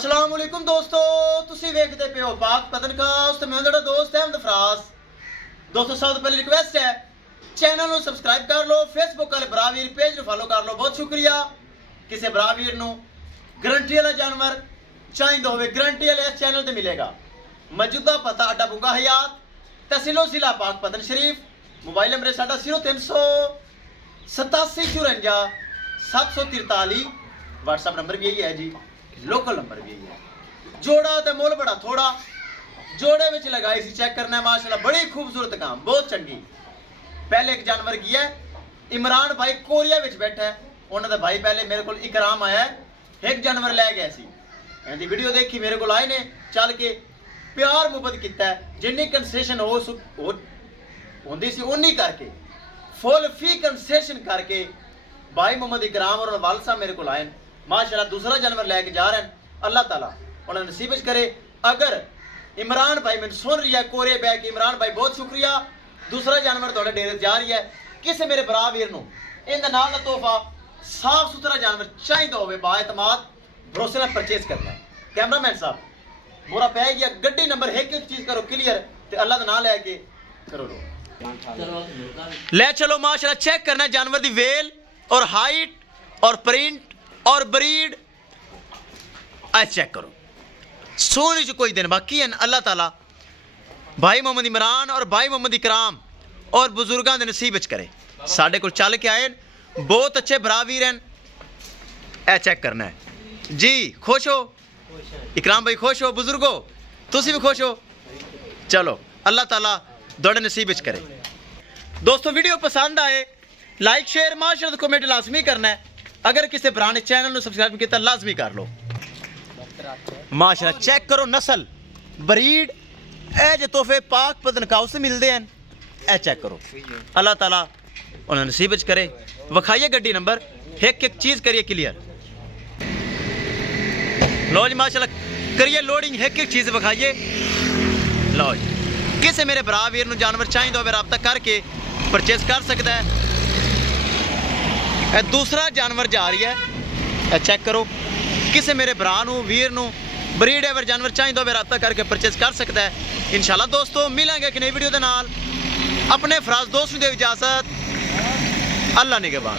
अस्सलाम वालेकुम दोस्तों, तुसी वेखदे पे हो पाक पतनकास्ट। मैं ਤੁਹਾਡਾ ਦੋਸਤ ਅਹਿਮਦ ਫਰਾਜ਼। दोस्तों सब तो पहले रिक्वेस्ट है चैनल ਨੂੰ ਸਬਸਕ੍ਰਾਈਬ ਕਰ ਲਓ, ਫੇਸਬੁੱਕ ਵਾਲੇ ਬਰਾਵੀਰ ਪੇਜ ਨੂੰ ਫਾਲੋ ਕਰ ਲਓ। ਬਹੁਤ ਸ਼ੁਕਰੀਆ। ਕਿਸੇ ਬਰਾਵੀਰ ਨੂੰ ਗਰੰਟੀ ਵਾਲਾ ਜਾਨਵਰ ਚਾਹੀਦਾ ਹੋਵੇ ਗਰੰਟੀ ਵਾਲੇ ਇਸ ਚੈਨਲ ਤੇ ਮਿਲੇਗਾ। ਮੌਜੂਦਾ ਪਤਾ ਅੱਡਾ ਬੁੰਗਾ ਹਯਾਤ, ਤਹਿਸੀਲ ਜ਼ਿਲ੍ਹਾ ਪਾਕ ਪਤਨ ਸ਼ਰੀਫ। मोबाइल नंबर है साडा 0300 87 54 743। व्हाट्सअप नंबर भी यही है जी, लोकल नंबर भी यही है। जोड़ा तो मुल बड़ा थोड़ा जोड़े में लगाई सी, चेक करना है माशाल्लाह, बड़ी खूबसूरत काम, बहुत चंगी। पहले एक जानवर गया है, इमरान भाई कोरिया में बैठा है, उन्होंने भाई पहले मेरे को इकराम आया है, एक जानवर लै गया सी। इहदी वीडियो देखी, मेरे को आए ने चल के प्यार मुहब्बत किया है, जिन्नी कंसेशन हो होंदी सी उन्नी करके फुल फी कंसेशन करके भाई मोहम्मद इकराम और वाल साहब मेरे को आए माशाल्लाह। दूसरा जानवर लेके जा रहे हैं, अल्लाह ताला उन्हें नसीब करे। अगर इमरान भाई मैंने सुन रही है कोरे बैग, इमरान भाई बहुत शुक्रिया। दूसरा जानवर थोड़े डेरे जा रही है, किसी मेरे भरा वीर नूं इहदे नाल दा तोहफा साफ सुथरा जानवर चाहिए होवे, बाएतमाद भरोसे नाल परचेज करना है। कैमरामैन साहब मोरा पै गया, गड्डी नंबर एक एक चीज़ करो क्लियर, ते अल्लाह दा नाम लैके करो रो ले चलो। माशाल्लाह चेक करना है जानवर दी वेल और हाइट और प्रिंट और ब्रीड, चेक करो। सोने च कोई दिन बाकी है। अल्लाह ताला भाई मोहम्मद इमरान और भाई मोहम्मद इकराम और बुजुर्गों के नसीब च करे। साढ़े को चल के आए, बहुत अच्छे बरावीर हैं। ए चेक करना है जी। खुश हो इकराम भाई, खुश हो बुजुर्गो, तुसी भी खुश हो। चलो अल्लाह ताला दौड़े नसीब च करे। दोस्तों वीडियो पसंद आए लाइक शेयर माशाल्लाह कमेंट लाजमी करना है। अगर किसी भरा ने चैनल को सब्सक्राइब किया लाजमी कर लो। माशाल्लाह चेक करो नस्ल ब्रीड, ए जो तोहफे पाक पतनकाव से मिलते हैं, ए चेक करो। अल्लाह ताला उन्हें नसीब च करे। विखाइए गड्डी नंबर, एक एक चीज़ करिए क्लियर। लो जी माशाल्लाह करिए लोडिंग, एक एक चीज़ विखाइए। लो जी, किसी मेरे भरा वीर नूं जानवर चाहिए हो रब्ता करके परचेज कर सकता है। दूसरा जानवर जा रही है, चेक करो। किसी मेरे भरा नूं वीर नूं ब्रीड एवर जानवर चाहिए हो रब्ता करके परचेज कर सकता है। इंशाल्लाह दोस्तों मिलेंगे एक नई वीडियो के नाल। अपने फराज दोस्त नूं दे इजाजत, अल्लाह निगहबान।